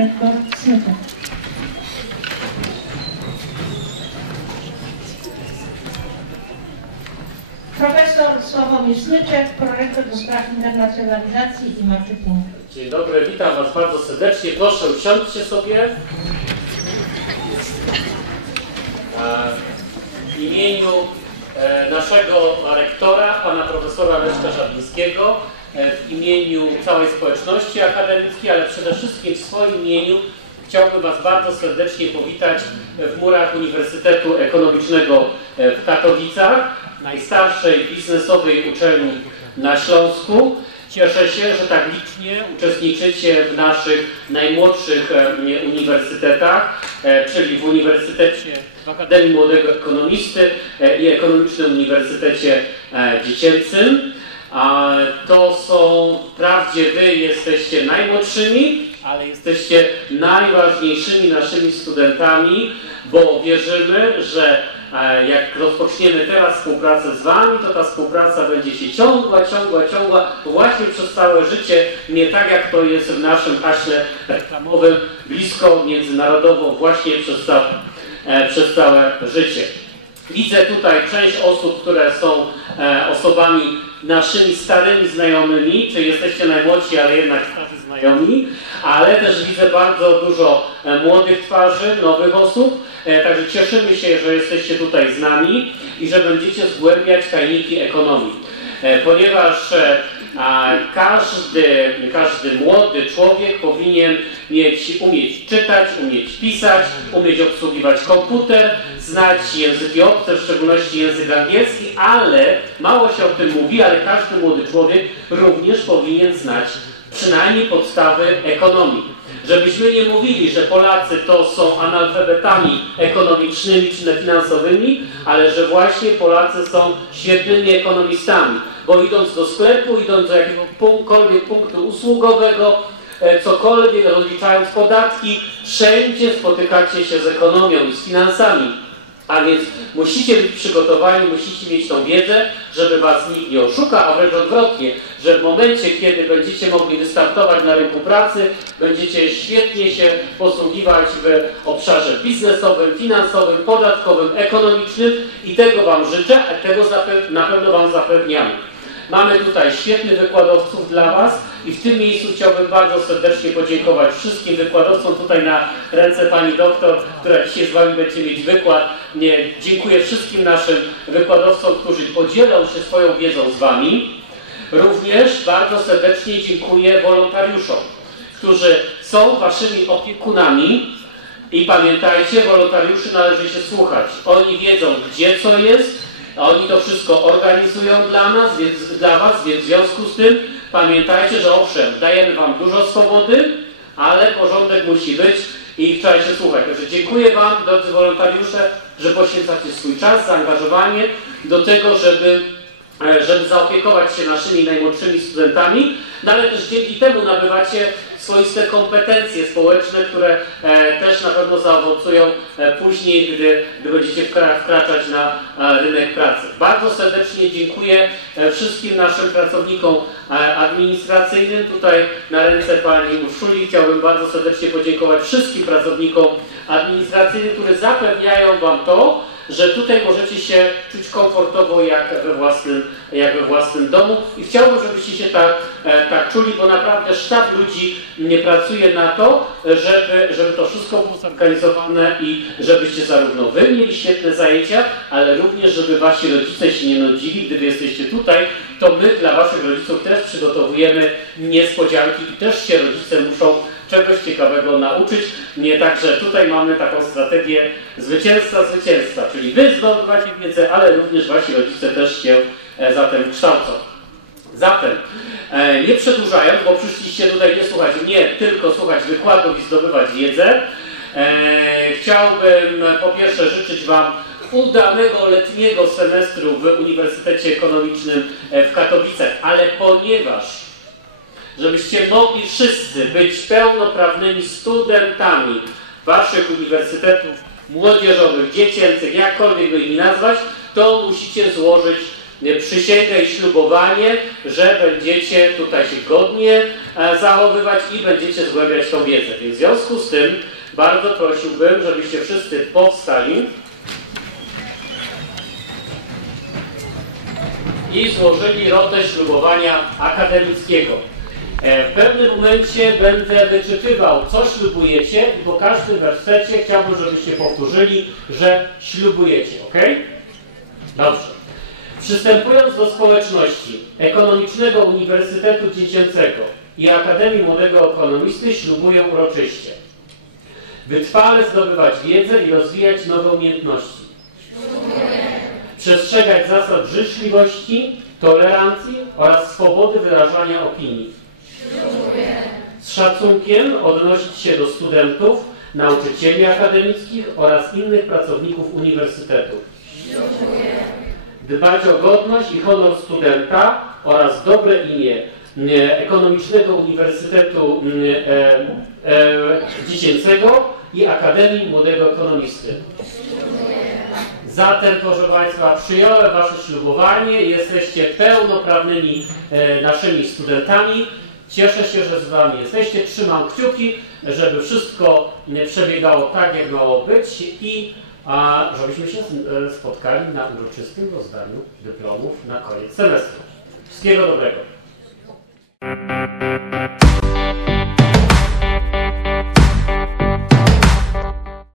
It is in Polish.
rektor Smyczek. Profesor Sławomir Smyczek, prorektor do spraw internacjonalizacji i marketingu. Dzień dobry, witam Was bardzo serdecznie. Proszę, usiądźcie sobie. W imieniu naszego rektora, pana profesora Leszka Żabińskiego, w imieniu całej społeczności akademickiej, ale przede wszystkim w swoim imieniu chciałbym Was bardzo serdecznie powitać w murach Uniwersytetu Ekonomicznego w Katowicach, najstarszej biznesowej uczelni na Śląsku. Cieszę się, że tak licznie uczestniczycie w naszych najmłodszych uniwersytetach, czyli w Uniwersytecie, w Akademii Młodego Ekonomisty i Ekonomicznym Uniwersytecie Dziecięcym. To są, wprawdzie Wy jesteście najmłodszymi, ale jesteście najważniejszymi naszymi studentami, bo wierzymy, że jak rozpoczniemy teraz współpracę z Wami, to ta współpraca będzie się ciągła właśnie przez całe życie, nie tak jak to jest w naszym haśle reklamowym, blisko, międzynarodowo, właśnie przez całe życie. Widzę tutaj część osób, które są osobami naszymi starymi znajomymi, czy jesteście najmłodsi, ale jednak starzy znajomi, ale też widzę bardzo dużo młodych twarzy, nowych osób, także cieszymy się, że jesteście tutaj z nami i że będziecie zgłębiać tajniki ekonomii, ponieważ każdy młody człowiek powinien umieć czytać, umieć pisać, umieć obsługiwać komputer, znać języki obce, w szczególności język angielski, ale mało się o tym mówi, ale każdy młody człowiek również powinien znać przynajmniej podstawy ekonomii. Żebyśmy nie mówili, że Polacy to są analfabetami ekonomicznymi czy finansowymi, ale że właśnie Polacy są świetnymi ekonomistami, bo idąc do sklepu, idąc do jakiegokolwiek punktu usługowego, cokolwiek, rozliczając podatki, wszędzie spotykacie się z ekonomią i z finansami. A więc musicie być przygotowani, musicie mieć tą wiedzę, żeby Was nikt nie oszukał, a wręcz odwrotnie, że w momencie, kiedy będziecie mogli wystartować na rynku pracy, będziecie świetnie się posługiwać w obszarze biznesowym, finansowym, podatkowym, ekonomicznym i tego Wam życzę, a tego na pewno Wam zapewniamy. Mamy tutaj świetnych wykładowców dla Was i w tym miejscu chciałbym bardzo serdecznie podziękować wszystkim wykładowcom. Tutaj na ręce pani doktor, która dzisiaj z Wami będzie mieć wykład. Dziękuję wszystkim naszym wykładowcom, którzy podzielą się swoją wiedzą z Wami. Również bardzo serdecznie dziękuję wolontariuszom, którzy są Waszymi opiekunami. I pamiętajcie, wolontariuszy należy się słuchać. Oni wiedzą, gdzie co jest, a oni to wszystko organizują dla Was, więc w związku z tym pamiętajcie, że owszem, dajemy Wam dużo swobody, ale porządek musi być i trzeba się słuchać. Także dziękuję Wam, drodzy wolontariusze, że poświęcacie swój czas, zaangażowanie do tego, żeby zaopiekować się naszymi najmłodszymi studentami, no ale też dzięki temu nabywacie swoiste kompetencje społeczne, które też na pewno zaowocują później, gdy będziecie wkraczać na rynek pracy. Bardzo serdecznie dziękuję wszystkim naszym pracownikom administracyjnym. Tutaj na ręce pani Urszuli chciałbym bardzo serdecznie podziękować wszystkim pracownikom administracyjnym, którzy zapewniają Wam to, że tutaj możecie się czuć komfortowo jak we własnym domu i chciałbym, żebyście się tak czuli, bo naprawdę sztab ludzi nie pracuje na to, żeby to wszystko było zorganizowane i żebyście zarówno Wy mieli świetne zajęcia, ale również, żeby Wasi rodzice się nie nudzili. Gdy Wy jesteście tutaj, to my dla Waszych rodziców też przygotowujemy niespodzianki i też się rodzice muszą czegoś ciekawego nauczyć. Nie, także tutaj mamy taką strategię zwycięzca, czyli Wy zdobywacie wiedzę, ale również Wasi rodzice też się zatem kształcą. Zatem, nie przedłużając, bo przyszliście tutaj nie tylko słuchać wykładów i zdobywać wiedzę, chciałbym po pierwsze życzyć Wam udanego letniego semestru w Uniwersytecie Ekonomicznym w Katowicach, ale ponieważ żebyście mogli wszyscy być pełnoprawnymi studentami Waszych uniwersytetów młodzieżowych, dziecięcych, jakkolwiek by ich nazwać, to musicie złożyć przysięgę i ślubowanie, że będziecie tutaj się godnie zachowywać i będziecie zgłębiać tą wiedzę. Więc w związku z tym bardzo prosiłbym, żebyście wszyscy powstali i złożyli rotę ślubowania akademickiego. W pewnym momencie będę wyczytywał, co ślubujecie i po każdym wersecie chciałbym, żebyście powtórzyli, że ślubujecie, ok? Dobrze. Przystępując do społeczności Ekonomicznego Uniwersytetu Dziecięcego i Akademii Młodego Ekonomisty ślubuję uroczyście wytrwale zdobywać wiedzę i rozwijać nowe umiejętności. Przestrzegać zasad życzliwości, tolerancji oraz swobody wyrażania opinii. Z szacunkiem odnosić się do studentów, nauczycieli akademickich oraz innych pracowników uniwersytetu. Dbać o godność i honor studenta oraz dobre imię Ekonomicznego Uniwersytetu Dziecięcego i Akademii Młodego Ekonomisty. Zatem, proszę Państwa, przyjąłem Wasze ślubowanie i jesteście pełnoprawnymi naszymi studentami. Cieszę się, że z Wami jesteście. Trzymam kciuki, żeby wszystko przebiegało tak, jak miało być i żebyśmy się spotkali na uroczystym rozdaniu dyplomów na koniec semestru. Wszystkiego dobrego.